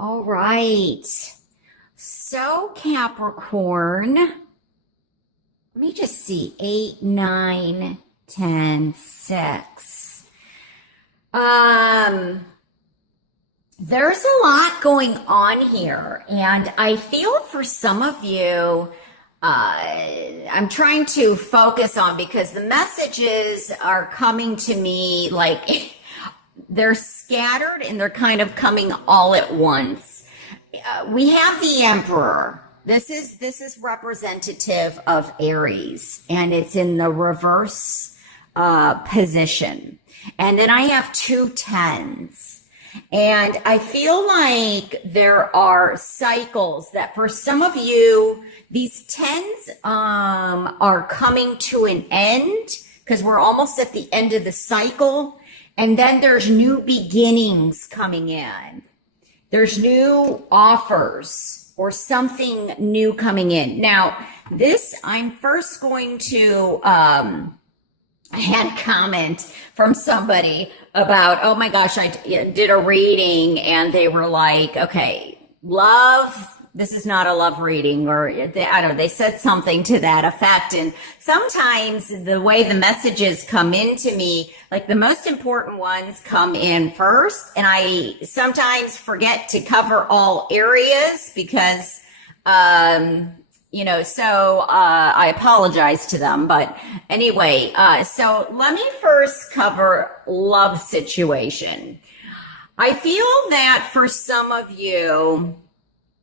All right. So, Capricorn, let me just see. 8, 9, 10, 6. There's a lot going on here, and I feel for some of you, I'm trying to focus on because the messages are coming to me like they're scattered and they're kind of coming all at once. We have the Emperor. This is representative of Aries, and it's in the reverse position. And then I have two tens. And I feel like there are cycles that for some of you, these tens are coming to an end because we're almost at the end of the cycle. And then there's new beginnings coming in. There's new offers or something new coming in. Now, this I'm first going to I had a comment from somebody about, oh my gosh, I did a reading and they were like, okay, love, this is not a love reading, or I don't know, they said something to that effect. And sometimes the way the messages come into me, like the most important ones come in first. And I sometimes forget to cover all areas because, so I apologize to them. But anyway, so let me first cover love situation. I feel that for some of you,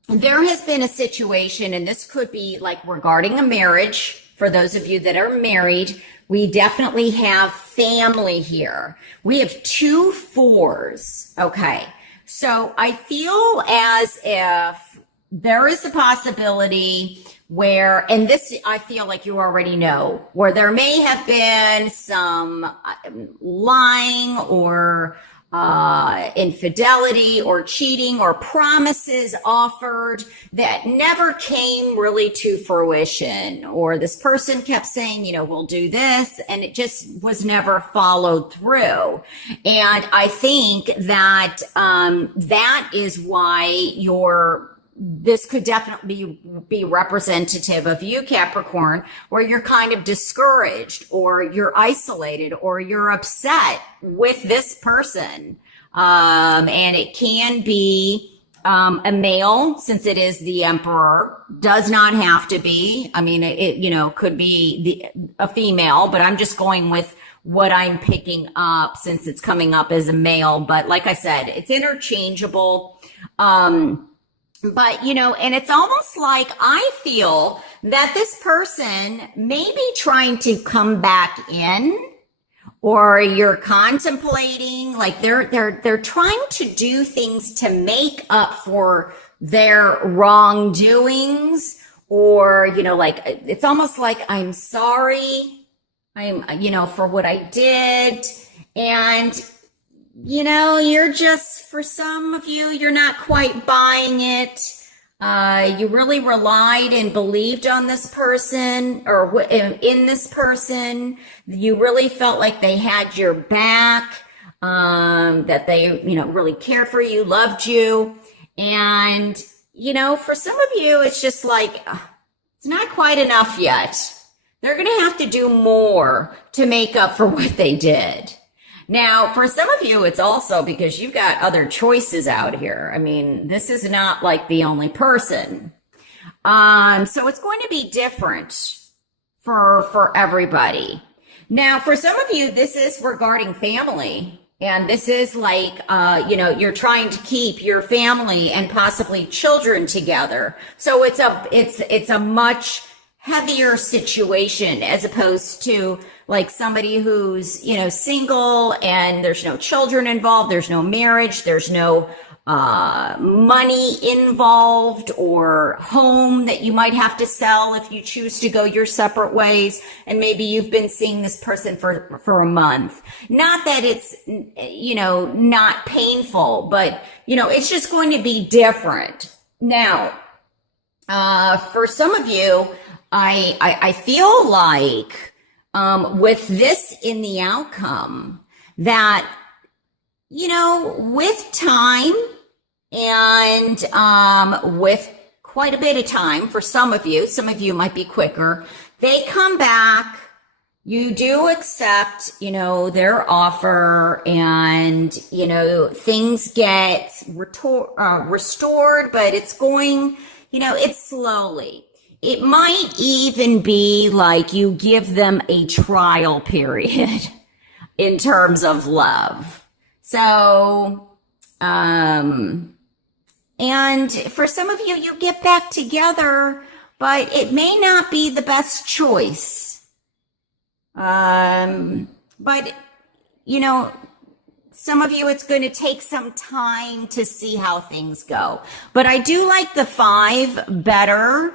there has been a situation, and this could be like regarding a marriage. For those of you that are married, we definitely have family here. We have 2 4s. Okay. So I feel as if there is a possibility where, and this I feel like you already know, where there may have been some lying or infidelity or cheating or promises offered that never came really to fruition, or this person kept saying, we'll do this, and it just was never followed through. And I think that that is why this could definitely be representative of you, Capricorn, where you're kind of discouraged or you're isolated or you're upset with this person. And it can be a male, since it is the Emperor. Does not have to be. I mean, it could be a female, but I'm just going with what I'm picking up since it's coming up as a male. But like I said, it's interchangeable. But, and it's almost like I feel that this person may be trying to come back in, or you're contemplating, like they're trying to do things to make up for their wrongdoings, or, like, it's almost like I'm sorry, for what I did. And you're just, for some of you, you're not quite buying it. You really relied and believed on this person, or in this person. You really felt like they had your back, that they, really cared for you, loved you. And, for some of you, it's just like, it's not quite enough yet. They're going to have to do more to make up for what they did. Now, for some of you, it's also because you've got other choices out here. I mean, this is not like the only person. So it's going to be different for everybody. Now, for some of you, this is regarding family. And this is like, you're trying to keep your family and possibly children together. So it's a much heavier situation as opposed to like somebody who's, single and there's no children involved, there's no marriage, there's no money involved, or home that you might have to sell if you choose to go your separate ways. And maybe you've been seeing this person for a month. Not that it's, not painful, but, it's just going to be different. Now, for some of you, I feel like, with this in the outcome, that, with time and and with quite a bit of time for some of you might be quicker. They come back. You do accept, their offer, and, things get restored, but it's going, it's slowly. It might even be like you give them a trial period in terms of love. So, and for some of you, you get back together, but it may not be the best choice. But some of you, it's going to take some time to see how things go. But I do like the 5 better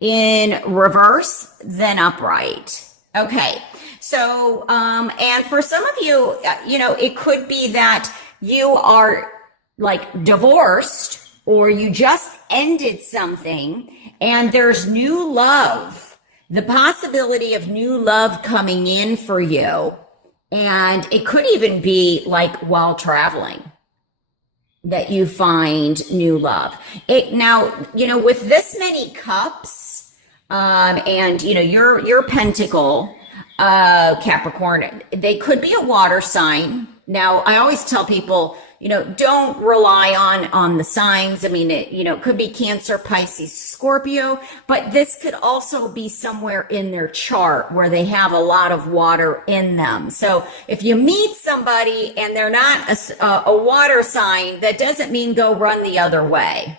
in reverse than upright. Okay. So, and for some of you, it could be that you are like divorced, or you just ended something and there's new love. The possibility of new love coming in for you. And it could even be like while traveling that you find new love. Now, with this many cups, and your pentacle, Capricorn, they could be a water sign. Now, I always tell people, don't rely on the signs. I mean, it could be Cancer, Pisces, Scorpio, but this could also be somewhere in their chart where they have a lot of water in them. So if you meet somebody and they're not a water sign, that doesn't mean go run the other way.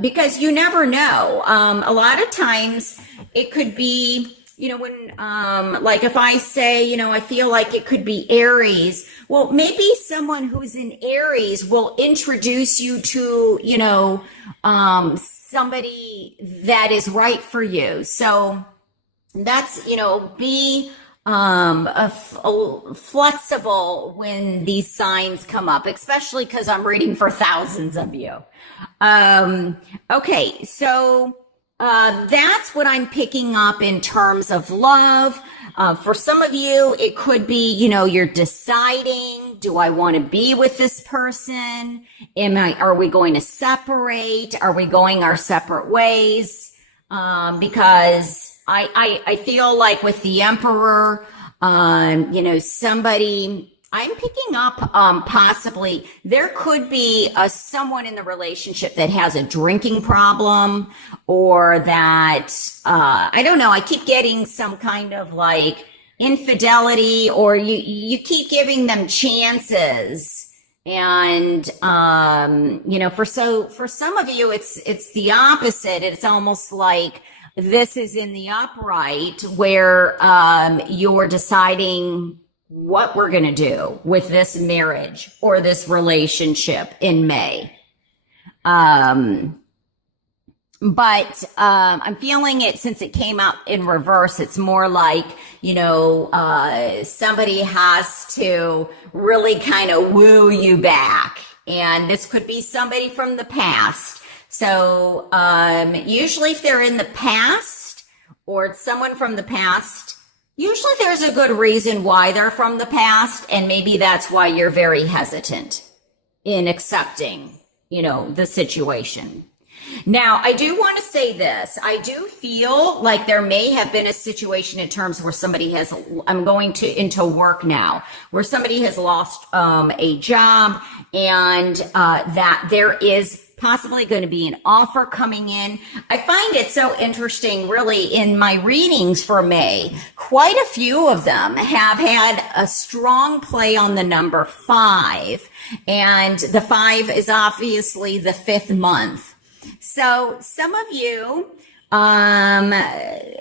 Because you never know. A lot of times it could be, when, like if I say, I feel like it could be Aries, well, maybe someone who's in Aries will introduce you to, somebody that is right for you. So that's, be, flexible when these signs come up, especially because I'm reading for thousands of you. Okay. So, that's what I'm picking up in terms of love. For some of you, it could be, you're deciding, do I want to be with this person? Are we going to separate? Are we going our separate ways? Because I feel like with the Emperor, somebody, I'm picking up, possibly there could be someone in the relationship that has a drinking problem, or that, I don't know, I keep getting some kind of like infidelity, or you keep giving them chances. And, for some of you, it's the opposite. It's almost like this is in the upright where, you're deciding what we're going to do with this marriage or this relationship in May. But I'm feeling it, since it came out in reverse, it's more like, somebody has to really kind of woo you back. And this could be somebody from the past. So usually if they're in the past, or it's someone from the past, usually there's a good reason why they're from the past, and maybe that's why you're very hesitant in accepting, the situation. Now, I do want to say this. I do feel like there may have been a situation in terms where somebody I'm going into work now, where somebody has lost a job, and that there is possibly going to be an offer coming in. I find it so interesting, really, in my readings for May. Quite a few of them have had a strong play on the number 5. And the 5 is obviously the 5th month. So some of you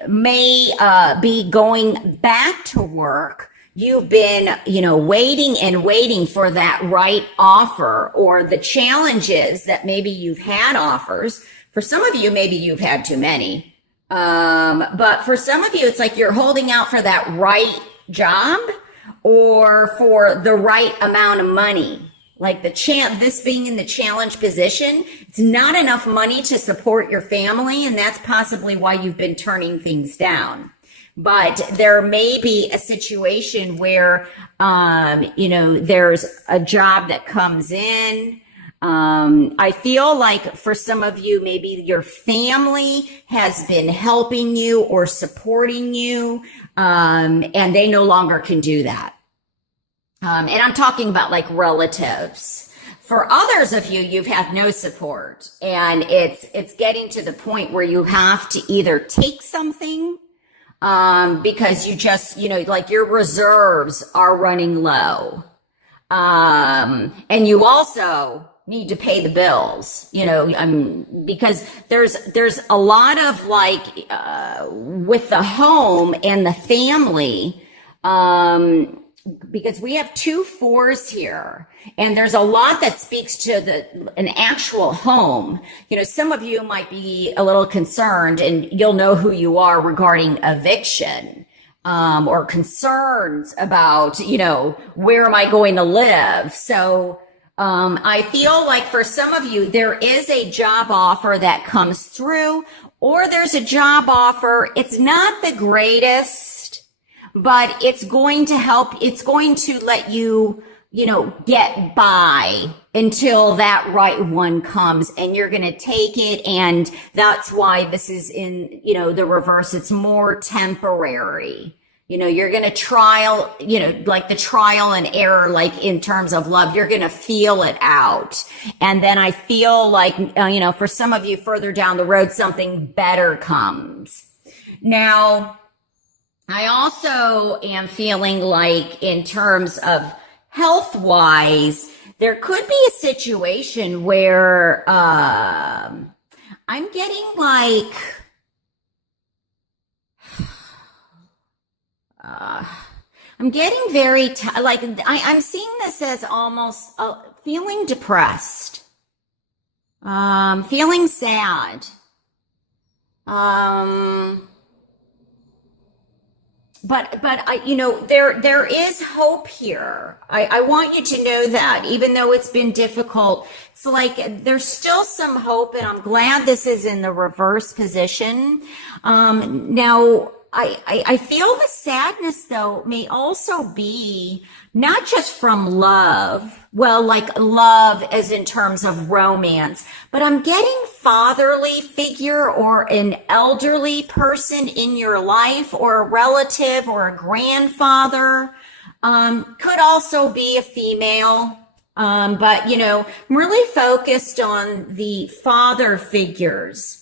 may be going back to work. You've been, waiting and waiting for that right offer, or the challenges that maybe you've had offers. For some of you, maybe you've had too many. But for some of you, it's like you're holding out for that right job or for the right amount of money. Like this being in the challenge position, it's not enough money to support your family. And that's possibly why you've been turning things down. But there may be a situation where, there's a job that comes in, I feel like for some of you, maybe your family has been helping you or supporting you, and they no longer can do that. And I'm talking about like relatives. For others of you, you've had no support, and it's getting to the point where you have to either take something, because you just, like your reserves are running low. And you also need to pay the bills, because there's a lot of like, with the home and the family, because we have 2 4s here, and there's a lot that speaks to an actual home. Some of you might be a little concerned, and you'll know who you are regarding eviction, or concerns about, where am I going to live? So, I feel like for some of you, there is a job offer that comes through, or there's a job offer. It's not the greatest, but it's going to help. It's going to let you, get by until that right one comes, and you're going to take it. And that's why this is in, the reverse. It's more temporary. You're going to trial, like the trial and error, like in terms of love, you're going to feel it out. And then I feel like, for some of you further down the road, something better comes. Now, I also am feeling like in terms of health wise, there could be a situation where, I'm getting like, I'm getting very, I'm seeing this as almost feeling depressed, feeling sad, but there is hope here. I want you to know that even though it's been difficult, it's like there's still some hope, and I'm glad this is in the reverse position. Now, I feel the sadness, though, may also be not just from love, like love as in terms of romance, but I'm getting fatherly figure or an elderly person in your life, or a relative or a grandfather. Could also be a female. But, I'm really focused on the father figures.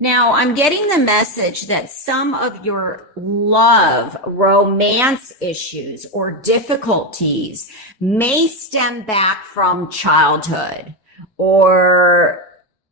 Now, I'm getting the message that some of your love, romance issues, or difficulties may stem back from childhood, or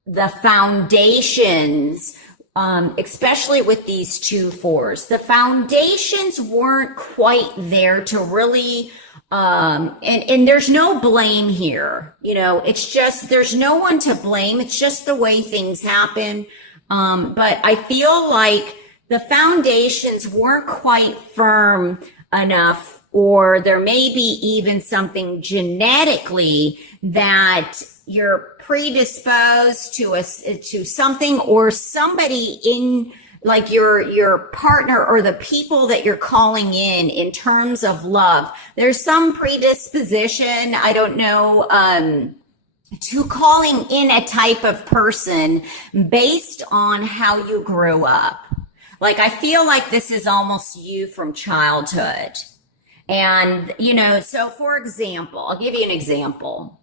the foundations, especially with these 2 4s. The foundations weren't quite there to really, and there's no blame here. It's just, there's no one to blame. It's just the way things happen. But I feel like the foundations weren't quite firm enough, or there may be even something genetically that you're predisposed to something, or somebody in like your partner or the people that you're calling in terms of love. There's some predisposition, I don't know, to calling in a type of person based on how you grew up. Like, I feel like this is almost you from childhood. And, so for example, I'll give you an example.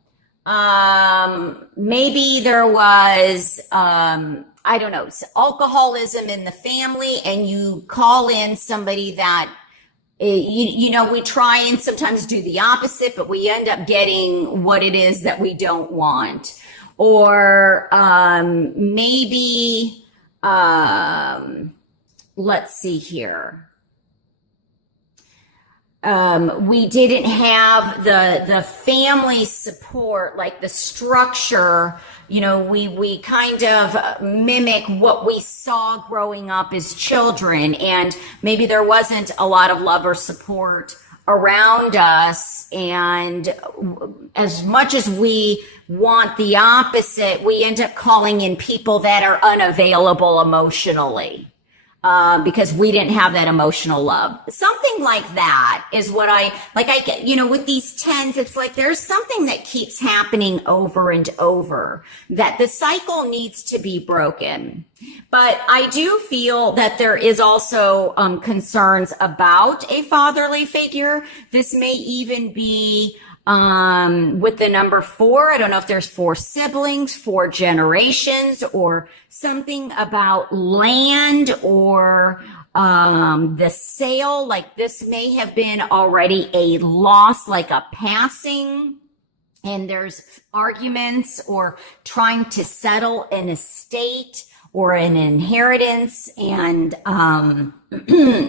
Maybe there was, I don't know, alcoholism in the family, and you call in somebody that, we try and sometimes do the opposite, but we end up getting what it is that we don't want. Or maybe, let's see here. We didn't have the family support, like the structure. We kind of mimic what we saw growing up as children, and maybe there wasn't a lot of love or support around us. And as much as we want the opposite, we end up calling in people that are unavailable emotionally. because we didn't have that emotional love. Something like that is what I get, with these tens, it's like there's something that keeps happening over and over that the cycle needs to be broken. But I do feel that there is also concerns about a fatherly figure. This may even be with the number 4. I don't know if there's 4 siblings, 4 generations, or something about land or the sale. Like this may have been already a loss, like a passing, and there's arguments or trying to settle an estate or an inheritance, and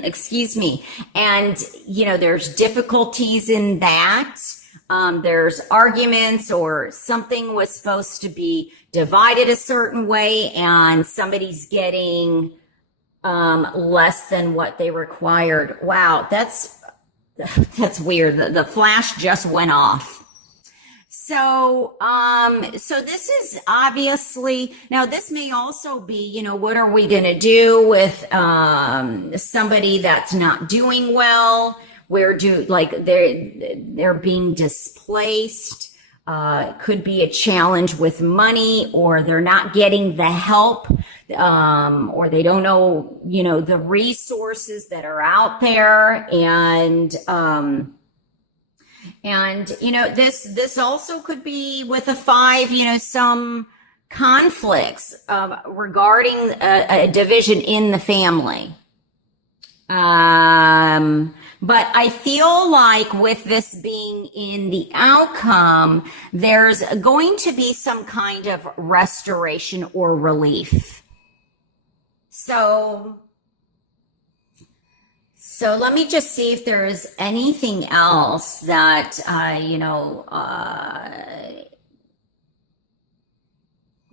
excuse me, and there's difficulties in that. There's arguments, or something was supposed to be divided a certain way and somebody's getting less than what they required. Wow, that's weird. The flash just went off. So this is obviously, now this may also be, what are we going to do with somebody that's not doing well? Where they're being displaced, could be a challenge with money, or they're not getting the help, or they don't know, the resources that are out there. And this also could be with a 5, some conflicts regarding a division in the family. But I feel like with this being in the outcome, there's going to be some kind of restoration or relief. So let me just see if there is anything else that,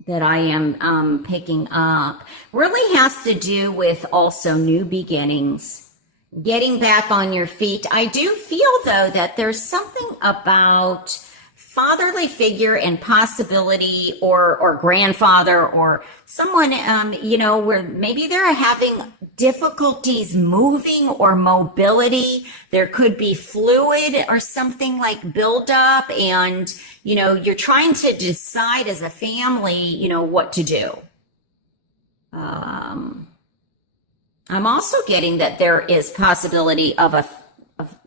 that I am picking up. Really has to do with also new beginnings. Getting back on your feet. I do feel, though, that there's something about fatherly figure and possibility, or grandfather, or someone, where maybe they're having difficulties moving or mobility. There could be fluid or something like buildup, and, you're trying to decide as a family, what to do. I'm also getting that there is possibility of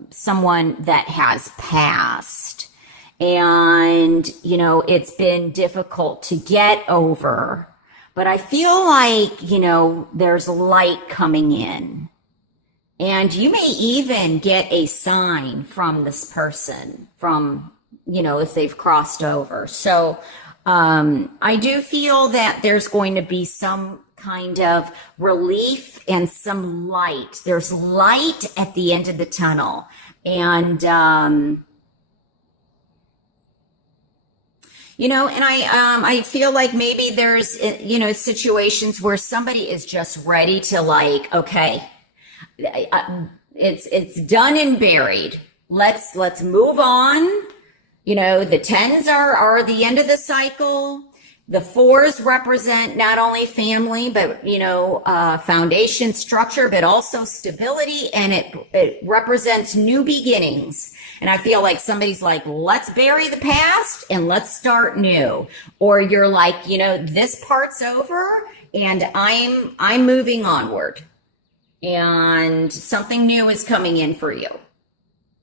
someone that has passed, and it's been difficult to get over, but I feel like there's light coming in, and you may even get a sign from this person from if they've crossed over. So I do feel that there's going to be some kind of relief and some light. There's light at the end of the tunnel. And, and I feel like maybe there's, situations where somebody is just ready to okay, it's done and buried. Let's move on. The 10s are the end of the cycle. The 4s represent not only family, but, foundation, structure, but also stability. And it represents new beginnings. And I feel like somebody's like, let's bury the past and let's start new. Or you're like, this part's over and I'm moving onward. And something new is coming in for you.